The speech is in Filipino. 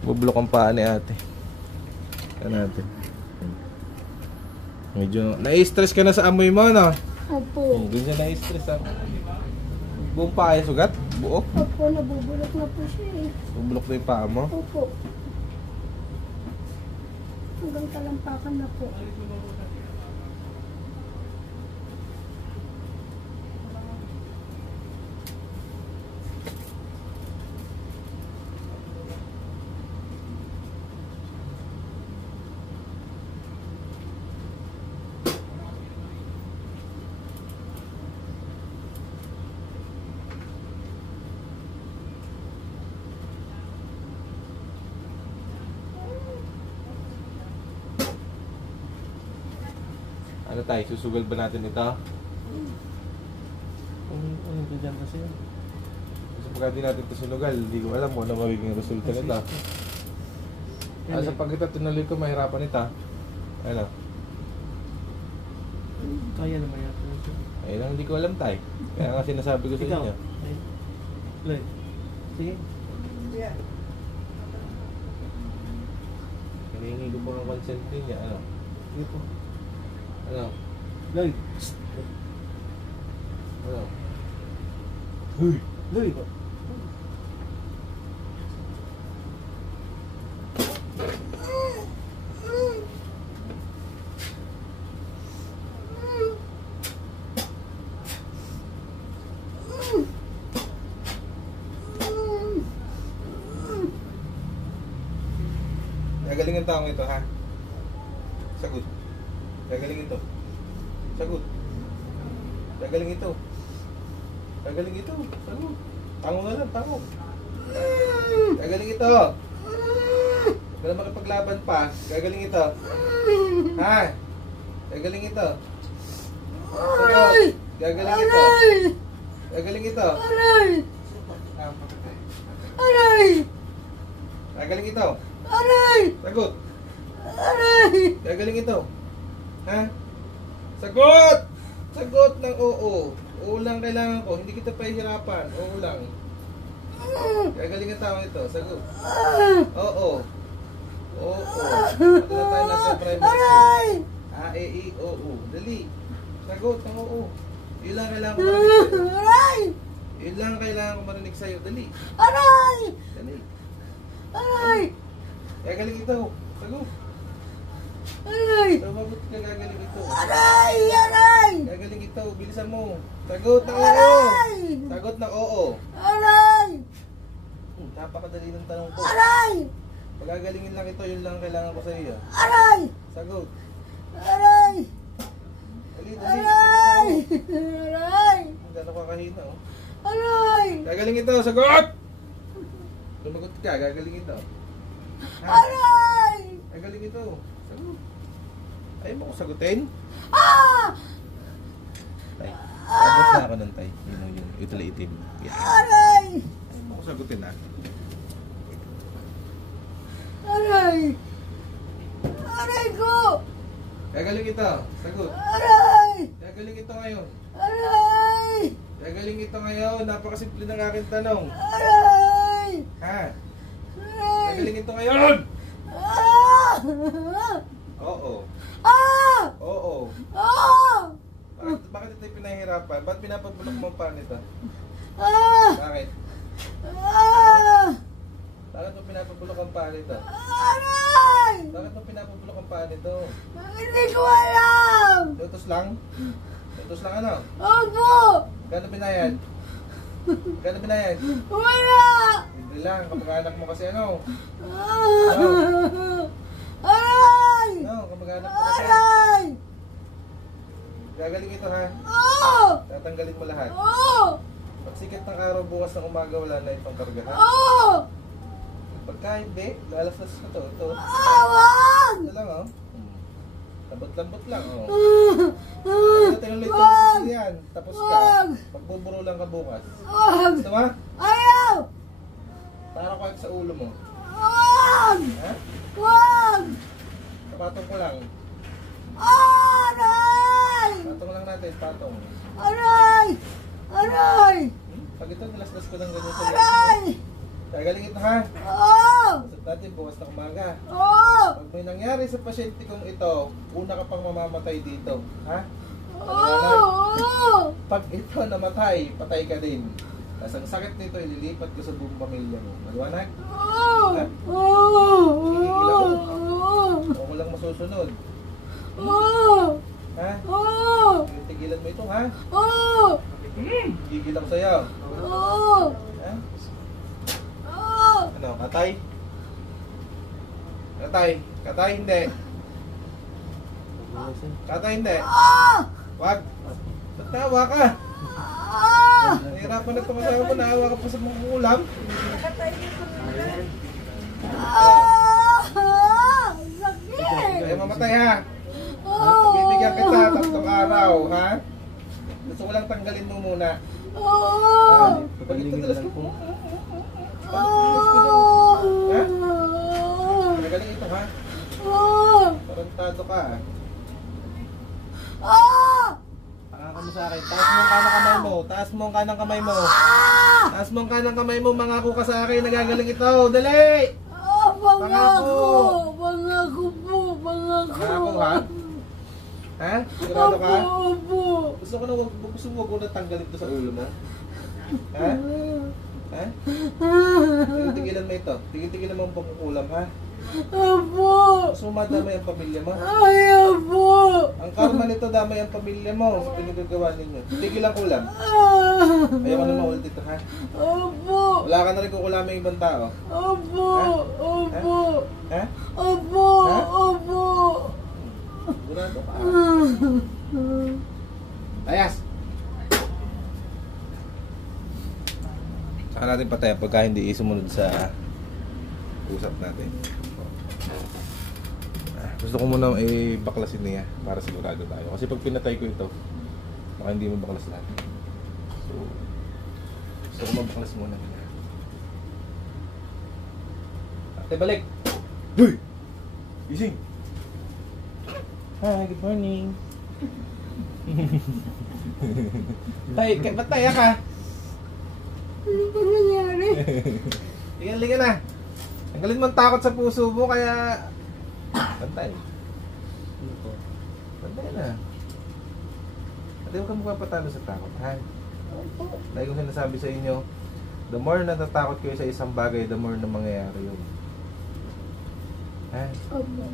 Bubulok ang paa ni ate. Yan natin. Medyo na-stress ka na sa amoy mo, no? Opo. Ganyan na-stress ha. Buong paa ay sugat? Buo? Opo, nabubulok na po siya eh. Bubulok na yung paa mo? Opo. Hanggang talampakan na po. Ano tayo? Susugal ba natin ito? Ano dyan kasi yun? Kasi pagka di natin ito sinugal, hindi ko alam kung ano magiging resulta nito. Sa pag ito tinuloy ko, mahirapan ito. Ano? Kaya naman yata. Ayun lang, hindi ko alam tayo. Kaya nga sinasabi ko sa inyo. Loy. Sige. Hinihingi ko po ng consent niya. Ano? Sige po. Ano? Loy. Ano? Huy! Loy. Gagaling ang taong ito, ha? Sagot. Gagaling ito. Sagot. Gagaling ito. Gagaling ito. Sagot. Tango na lang, tango. Gagaling ito. Huwag na makipaglaban pa. Gagaling ito. Ha? Gagaling ito. Sagot. Gagaling ito. Gagaling ito. Aray! Aray! Gagaling ito. Aray! Sagot. Aray! Gagaling ito. Ha? Sagot! Sagot ng oo. Oo lang kailangan ko. Hindi kita pahihirapan. Oo lang. Gagaling ang tao ito. Sagot. Oo. Oo. Ito na tayo nasa primary school. Aray! A, E, I, O, U. Dali. Sagot ng oo. Yun lang kailangan ko marinig sa'yo. Aray! Yun lang kailangan ko marinig sa'yo. Dali. Aray! Dali. Aray! Gagaling ito. Sagot. Aray! Mabuti ka, gagaling ito. Aray! Aray! Gagaling ito. Bilisan mo. Sagot ng oo. Aray! Sagot ng oo. Aray! Napakadali ng tanong ko. Aray! Pagagalingin lang ito, yun lang kailangan ko sa iyo. Aray! Sagot. Aray! Dali, dali. Aray! Aray! Ang gano'n kakahina, oh. Aray! Gagaling ito, sagot! Lumagot ka, gagaling ito. Ha? Aray! Gagaling ito. Sagot. Ayaw mo ko sagutin? Ah! Tay, abot na ako ng tay. Yun, ito lang itim. Yan. Aray! Ayaw mo ko sagutin, ha? Aray! Aray ko! Gagaling ito. Sagot. Aray! Gagaling ito ngayon. Aray! Gagaling ito ngayon. Napakasimple ng aking tanong. Aray! Ha? Aray! Gagaling ito ngayon! Ah! Oo. Ah! Oo. Ah! Bakit ito pinahihirapan? Ba't pinapabulok mo pa nito? Ah! Bakit? Ah! Bakit mo pinapabulok ang paa nito? Aray! Bakit mo pinapabulok ang paa nito? Hindi ko alam! Tutos lang? Tutos lang ano? Opo! Gano'n binayad? Gano'n binayad? Wala! Hindi lang, kamag-anak mo kasi ano? Ah! Aray! No, kamag-anak mo kasi. Aray! Gagaling ito ha? Oo! Tatanggalin mo lahat. Oo! Pag sikat ng araw bukas ng umaga, wala na itong karga ha? Oo! Pagka hindi, lalaslas ko to. Ito. Awang! Ito lang oh. Lambot-lambot lang oh. Wag! Ito yung lito yan. Tapos ka. Wag! Magbuburo lang ka bukas. Wag! Gusto mo? Ayaw! Para ko sa ulo mo. Wag! Ha? Wag! Patong ko lang. Aray! Patong lang natin, patong. Aray! Aray! Pag ito, nilaslas ko lang ganyan sa Aray! Gagaling ito ha? Oo! natin bukas na umaga. Oo! Pag may nangyari sa pasyente kong ito, una ka pang mamamatay dito. Ha? Oo! Pag ito namatay, patay ka din. Tapos ang sakit nito, ililipat ko sa buong pamilya mo. Maliwanag? Oo! Ha? Oo! O walang masusunod. Oo! Ha? Oo! Tigilan mo ito, ha? Oo! Gigil ako sa'yo. Oo! Ha? Oo! Ano, katay? Katay? Katay hindi. Katay hindi. Wag. Ba't naawa ka? Nahirapan na ito kasama mo, naawa ka pa sa mga ulam. Sakit! Kaya mamatay ha. Oo! Bibigyan kita 3 araw, ha? Gusto ko lang tanggalin mo muna. Oo! Pag ito dalas ko. Ha? Magaling ito, ha? Tarantado ka, ha? Ka mo sa akin. Taas mo ang kanang kamay mo. Taas mo ang kanang kamay mo. Taas mo ang kanang kamay mo. Mangako ka sa akin. Nagagaling ito. Dali! Pangako! Pangako po! Pangako! Pangako, ha? Ha? Sigurado ka? Opo! Gusto ko na wag ko na tanggalin ito sa ulo mo. Ha? Ha? Tigil-tigilan mo ito. Tigil-tigilan mo ang pagkukulam, ha? Opo! Gusto mo madamay ang pamilya mo. Ayaw po! Ang karma nito damay ang pamilya mo sa pinagagawa ninyo. Tigil ang kulam. Ayaw ko na maulit ito, ha? Opo! Wala ka na rin kukulamang ibang tao. Opo! Opo! Ha? Opo! Ha? Opo! Sigurado ka. Ayas! Saka natin patay pagka hindi sumunod sa usap natin. Gusto ko muna baklasin niya para sigurado tayo. Kasi pag pinatay ko ito, baka hindi mo baklas lahat. So, gusto ko mabaklas muna niya. Ate, balik! Duy! Gising! Hi, good morning! Ba't taya ka? Ano ba nangyari? Ligan na! Tanggalin mo ang takot sa puso mo, kaya... Bantay. Bantay na. At huwag ka magpapatalo sa takot, ha? Lagi ko sinasabi sa inyo, the more natatakot kayo sa isang bagay, the more na mangyayari yun. Ha? Opo!